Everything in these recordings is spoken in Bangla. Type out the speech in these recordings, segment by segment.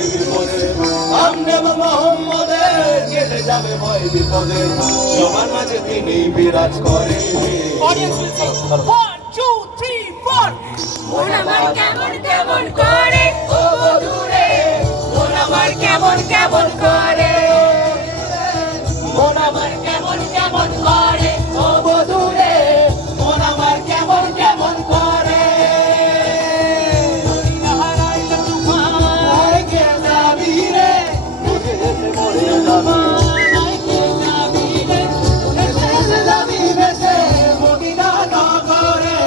ভয় বিপদে নাম নেব মোহাম্মদের কেটে যাবে ভয় বিপদে সবার মাঝে তিনি বিরাজ করে Audience will say 1, 2, 3, 4 মন আমার কেমন কেমন করে ও বধুরে মন আমার কেমন কেমন করে মন আমার কেমন কেমন করে ও বধুরে মন আমার কেমন কেমন করে হারাইল তুফান আয় কে যাবি রে বুঝে এসে মরে যাবি আয় কে যাবি রে এসে যাবি ভেসে মদিনা নগরে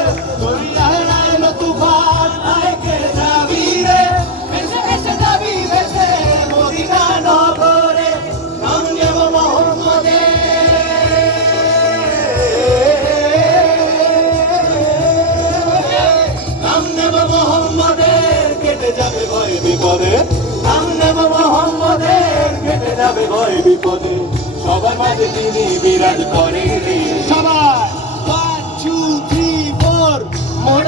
দরিয়া হারাইল তুফান আয় কে যাবি রে এসে যাবি ভেসে মদিনা নগরে নাম নেব মোহাম্মদের নাম নেব মোহাম্মদের কেটে যাবে ভয় বিপদে নাম নেব মোহাম্মদের কেটে যাবে ভয় বিপদে সবার মাঝে তিনি বিরাজ করেন সবাই 1 2 3 4 মন